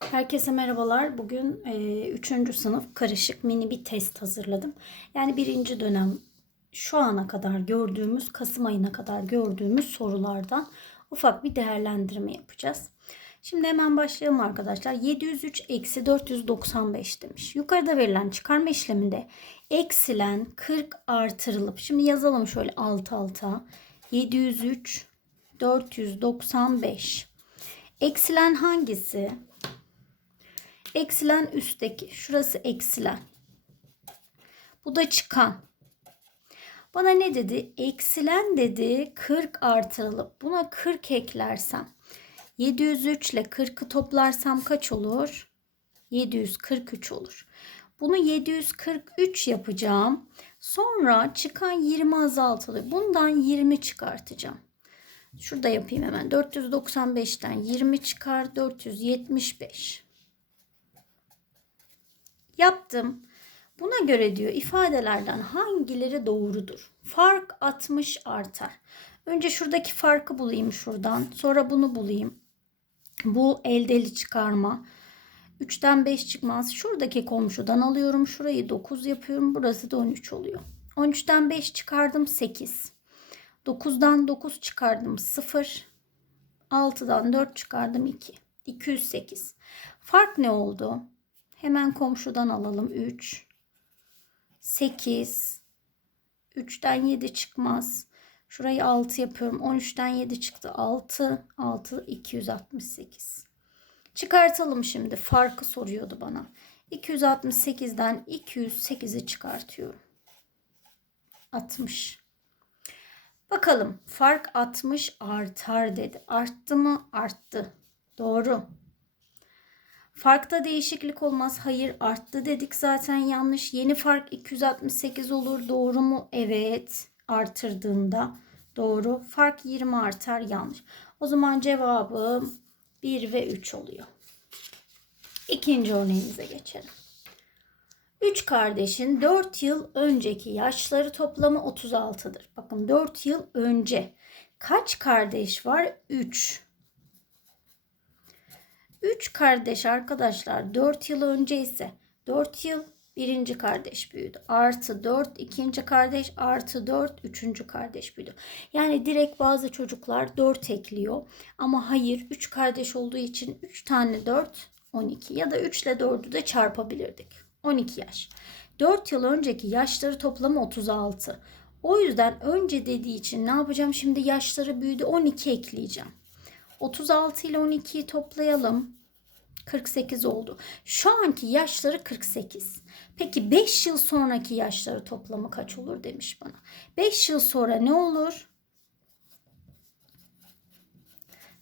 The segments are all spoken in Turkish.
Herkese merhabalar. Bugün 3. sınıf karışık mini bir test hazırladım. Yani birinci dönem şu ana kadar gördüğümüz, Kasım ayına kadar gördüğümüz sorulardan ufak bir değerlendirme yapacağız. Şimdi hemen başlayalım arkadaşlar. 703 eksi 495 demiş. Yukarıda verilen çıkarma işleminde eksilen 40 artırılıp şimdi yazalım şöyle alt alta. 703 495 Eksilen hangisi? Eksilen üstteki. Şurası eksilen. Bu da çıkan. Bana ne dedi? Eksilen dedi 40 artırılıp buna 40 eklersem 703 ile 40'ı toplarsam kaç olur? 743 olur. Bunu 743 yapacağım. Sonra çıkan 20 azaltılıyor. Bundan 20 çıkartacağım. Şurada yapayım hemen. 495'ten 20 çıkar. 475. Yaptım. Buna göre diyor ifadelerden hangileri doğrudur? Fark 60 artar. Önce şuradaki farkı bulayım şuradan. Sonra bunu bulayım. Bu eldeli çıkarma. 3'ten 5 çıkmaz. Şuradaki komşudan alıyorum. Şurayı 9 yapıyorum. Burası da 13 oluyor. 13'ten 5 çıkardım 8. 9'dan 9 çıkardım 0. 6'dan 4 çıkardım 2. 208. Fark ne oldu? Hemen komşudan alalım 3. 8. 3'ten 7 çıkmaz. Şurayı 6 yapıyorum. 13'ten 7 çıktı. 6. 6 268. Çıkartalım şimdi. Farkı soruyordu bana. 268'den 208'i çıkartıyorum. 60. Bakalım fark 60 artar dedi. Arttı mı? Arttı. Doğru. Farkta değişiklik olmaz. Hayır arttı dedik zaten yanlış. Yeni fark 268 olur. Doğru mu? Evet. Artırdığında doğru. Fark 20 artar yanlış. O zaman cevabım 1 ve 3 oluyor. İkinci örneğimize geçelim. Üç kardeşin 4 yıl önceki yaşları toplamı 36'dır. Bakın 4 yıl önce kaç kardeş var? 3. 3 kardeş arkadaşlar 4 yıl önce ise 4 yıl birinci kardeş büyüdü. Artı 4 ikinci kardeş artı 4 üçüncü kardeş büyüdü. Yani direkt bazı çocuklar 4 ekliyor. Ama hayır 3 kardeş olduğu için 3 tane 4 12 ya da 3 ile 4'ü de çarpabilirdik. 12 yaş. 4 yıl önceki yaşları toplamı 36. O yüzden önce dediği için ne yapacağım? Şimdi yaşları büyüdü 12 ekleyeceğim. 36 ile 12'yi toplayalım. 48 oldu. Şu anki yaşları 48. Peki 5 yıl sonraki yaşları toplamı kaç olur demiş bana. 5 yıl sonra ne olur?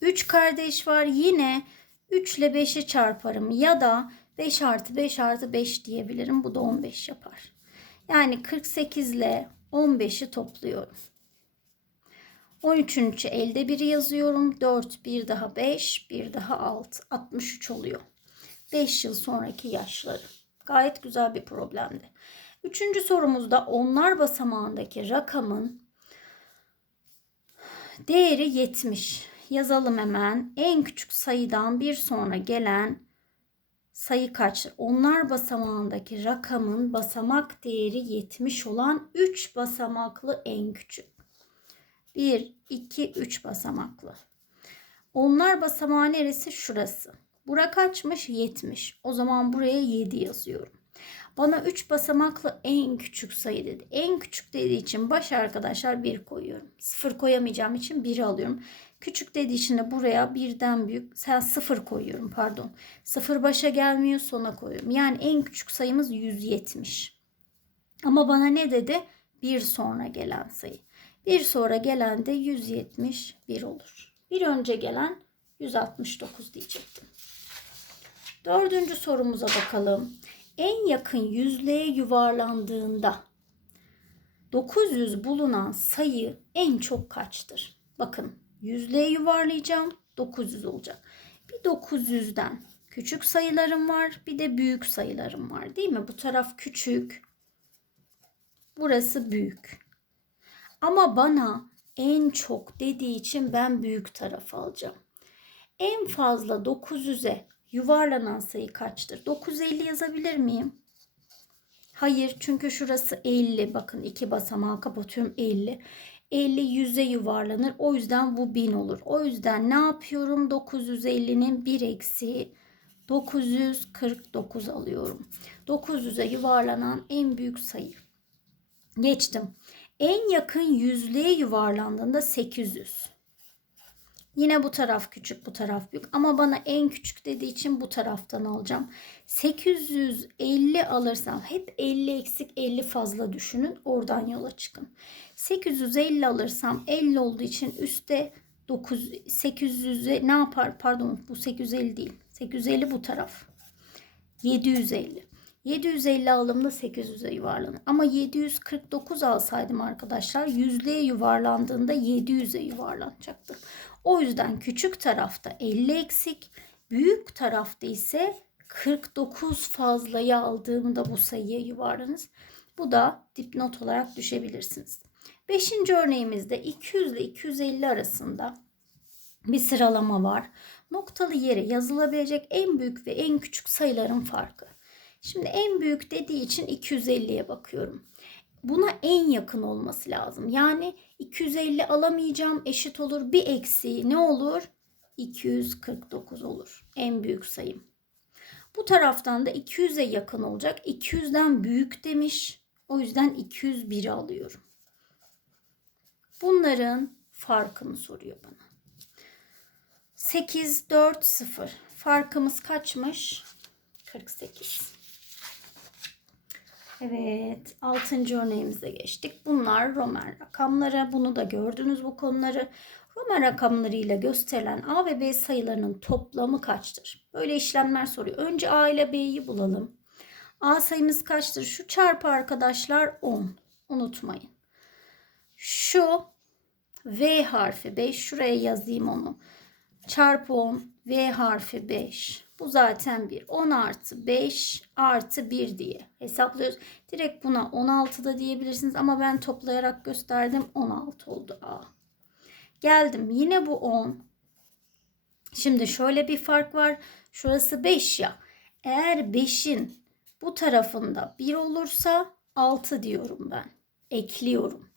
3 kardeş var. Yine 3 ile 5'i çarparım ya da 5 artı 5 artı 5 diyebilirim. Bu da 15 yapar. Yani 48 ile 15'i topluyorum. 13'ün 3'ü elde biri yazıyorum. 4, bir daha 5, bir daha 6. 63 oluyor. 5 yıl sonraki yaşları. Gayet güzel bir problemdi. Üçüncü sorumuzda onlar basamağındaki rakamın değeri 70. Yazalım hemen. En küçük sayıdan bir sonra gelen sayı kaçtır? Onlar basamağındaki rakamın basamak değeri 70 olan 3 basamaklı en küçük. 1, 2, 3 basamaklı. Onlar basamağı neresi? Şurası. Bura kaçmış? 70. O zaman buraya 7 yazıyorum. Bana 3 basamaklı en küçük sayı dedi. En küçük dediği için baş arkadaşlar 1 koyuyorum. 0 koyamayacağım için 1'i alıyorum. Küçük dediği için de buraya birden büyük. Sen 0 koyuyorum pardon. 0 başa gelmiyor sona koyuyorum. Yani en küçük sayımız 170. Ama bana ne dedi? Bir sonra gelen sayı. Bir sonra gelen de 171 olur. Bir önce gelen 169 diyecektim. Dördüncü sorumuza bakalım. En yakın yüzlüğe yuvarlandığında 900 bulunan sayı en çok kaçtır? Bakın yüzlüğe yuvarlayacağım 900 olacak. Bir 900'den küçük sayılarım var bir de büyük sayılarım var değil mi? Bu taraf küçük burası büyük. Ama bana en çok dediği için ben büyük tarafı alacağım. En fazla 900'e yuvarlanan sayı kaçtır? 950 yazabilir miyim? Hayır çünkü şurası 50. Bakın iki basamağı kapatıyorum 50. 50 yüze yuvarlanır. O yüzden bu 1000 olur. O yüzden ne yapıyorum? 950'nin 1 eksiği 949 alıyorum. 900'e yuvarlanan en büyük sayı. Geçtim. En yakın yüzlüğe yuvarlandığında 800. Yine bu taraf küçük, bu taraf büyük. Ama bana en küçük dediği için bu taraftan alacağım. 850 alırsam hep 50 eksik 50 fazla düşünün. Oradan yola çıkın. 850 alırsam 50 olduğu için üstte 9 800'e ne yapar? Pardon bu 850 değil. 850 bu taraf. 750. 750 alımda 800'e yuvarlanır. Ama 749 alsaydım arkadaşlar yüzlüğe yuvarlandığında 700'e yuvarlanacaktı. O yüzden küçük tarafta 50 eksik, büyük tarafta ise 49 fazlayı aldığımda bu sayıya yuvarlanız. Bu da dipnot olarak düşebilirsiniz. Beşinci örneğimizde 200 ile 250 arasında bir sıralama var. Noktalı yere yazılabilecek en büyük ve en küçük sayıların farkı. Şimdi en büyük dediği için 250'ye bakıyorum. Buna en yakın olması lazım. Yani 250 alamayacağım eşit olur. Bir eksiği ne olur? 249 olur. En büyük sayım. Bu taraftan da 200'e yakın olacak. 200'den büyük demiş. O yüzden 201'i alıyorum. Bunların farkını soruyor bana. 8, 4, 0. Farkımız kaçmış? 48. Evet, 6. örneğimize geçtik. Bunlar Roman rakamları. Bunu da gördünüz bu konuları. Roman rakamlarıyla gösterilen A ve B sayılarının toplamı kaçtır? Böyle işlemler soruyor. Önce A ile B'yi bulalım. A sayımız kaçtır? Şu çarpı arkadaşlar 10. Unutmayın. Şu V harfi 5. Şuraya yazayım onu. Çarpı 10 V harfi 5. Bu zaten 1. 10 artı 5 artı 1 diye hesaplıyoruz. Direkt buna 16 da diyebilirsiniz ama ben toplayarak gösterdim. 16 oldu A. Geldim. Yine bu 10. Şimdi şöyle bir fark var. Şurası 5 ya. Eğer 5'in bu tarafında 1 olursa 6 diyorum ben. Ekliyorum.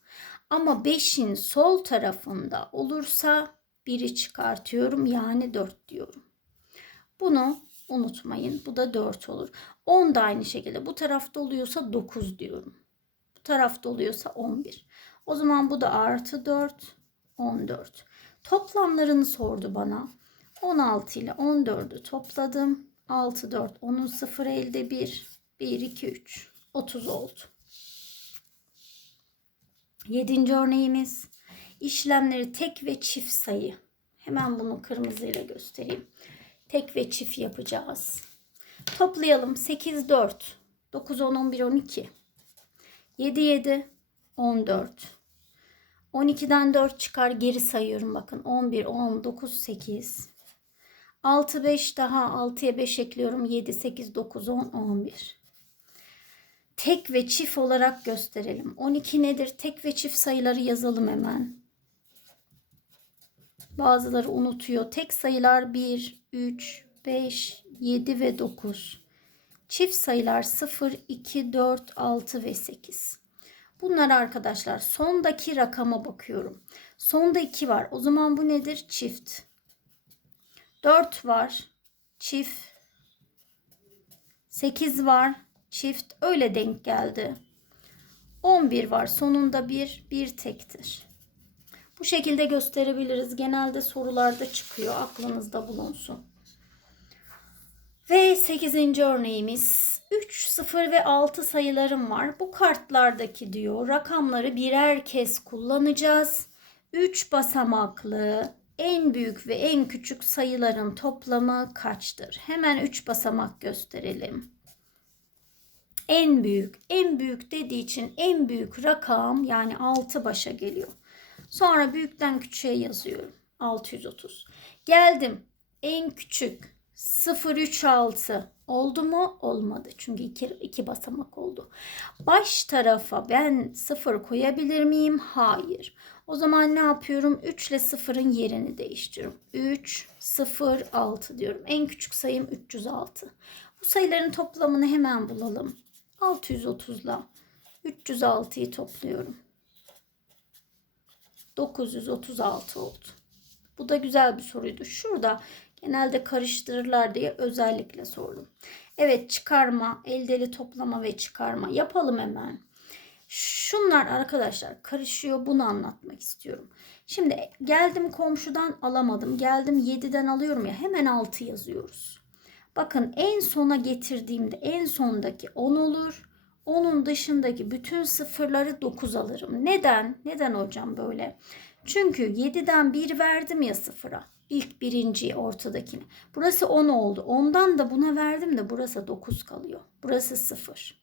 Ama 5'in sol tarafında olursa 1'i çıkartıyorum. Yani 4 diyorum. Bunu unutmayın. Bu da 4 olur. 10 da aynı şekilde. Bu tarafta oluyorsa 9 diyorum. Bu tarafta oluyorsa 11. O zaman bu da artı 4, 14. Toplamlarını sordu bana. 16 ile 14'ü topladım. 6, 4, 10'un 0 elde 1, 1, 2, 3. 30 oldu. Yedinci örneğimiz işlemleri tek ve çift sayı. Hemen bunu kırmızıyla göstereyim. Tek ve çift yapacağız. Toplayalım. 8, 4, 9, 10, 11, 12. 7, 7, 14. 12'den 4 çıkar geri sayıyorum bakın. 11, 10, 9, 8. 6, 5 daha 6'ya 5 ekliyorum. 7, 8, 9, 10, 11 tek ve çift olarak gösterelim. 12 nedir? Tek ve çift sayıları yazalım hemen. Bazıları unutuyor. Tek sayılar 1, 3, 5, 7 ve 9. Çift sayılar 0, 2, 4, 6 ve 8. Bunlar arkadaşlar sondaki rakama bakıyorum. Sonda 2 var. O zaman bu nedir? Çift. 4 var. Çift. 8 var çift öyle denk geldi. 11 var. Sonunda bir, bir tektir. Bu şekilde gösterebiliriz. Genelde sorularda çıkıyor. Aklınızda bulunsun. Ve 8. örneğimiz 3, 0 ve 6 sayılarım var. Bu kartlardaki diyor rakamları birer kez kullanacağız. 3 basamaklı en büyük ve en küçük sayıların toplamı kaçtır? Hemen 3 basamak gösterelim en büyük, en büyük dediği için en büyük rakam yani 6 başa geliyor. Sonra büyükten küçüğe yazıyorum. 630. Geldim. En küçük 036 oldu mu? Olmadı. Çünkü iki, iki basamak oldu. Baş tarafa ben 0 koyabilir miyim? Hayır. O zaman ne yapıyorum? 3 ile 0'ın yerini değiştiriyorum. 3, 0, 6 diyorum. En küçük sayım 306. Bu sayıların toplamını hemen bulalım. 630 ile 306'yı topluyorum. 936 oldu. Bu da güzel bir soruydu. Şurada genelde karıştırırlar diye özellikle sordum. Evet çıkarma, eldeli toplama ve çıkarma yapalım hemen. Şunlar arkadaşlar karışıyor bunu anlatmak istiyorum. Şimdi geldim komşudan alamadım. Geldim 7'den alıyorum ya hemen 6 yazıyoruz. Bakın en sona getirdiğimde en sondaki 10 olur. Onun dışındaki bütün sıfırları 9 alırım. Neden? Neden hocam böyle? Çünkü 7'den 1 verdim ya sıfıra. İlk birinciyi ortadakini. Burası 10 oldu. Ondan da buna verdim de burası 9 kalıyor. Burası 0.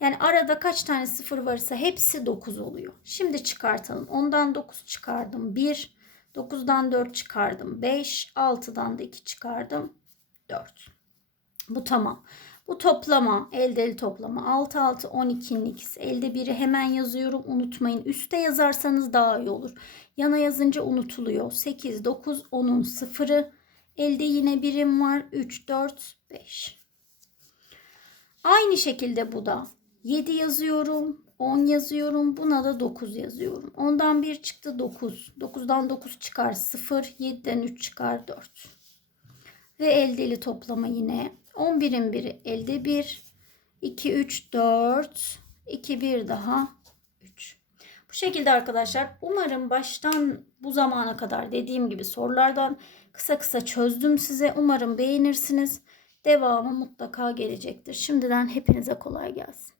Yani arada kaç tane sıfır varsa hepsi 9 oluyor. Şimdi çıkartalım. 10'dan 9 çıkardım 1. 9'dan 4 çıkardım 5. 6'dan da 2 çıkardım 4. Bu tamam. Bu toplama, elde el toplama. 6 6 12'nin ikisi. Elde 1'i hemen yazıyorum. Unutmayın. Üste yazarsanız daha iyi olur. Yana yazınca unutuluyor. 8 9 10'un sıfırı. Elde yine birim var. 3 4 5. Aynı şekilde bu da 7 yazıyorum. 10 yazıyorum. Buna da 9 yazıyorum. Ondan 1 çıktı 9. 9'dan 9 çıkar 0. 7'den 3 çıkar 4. Ve eldeli toplama yine. 11'in biri elde 1. 2, 3, 4. 2, 1 daha 3. Bu şekilde arkadaşlar umarım baştan bu zamana kadar dediğim gibi sorulardan kısa kısa çözdüm size. Umarım beğenirsiniz. Devamı mutlaka gelecektir. Şimdiden hepinize kolay gelsin.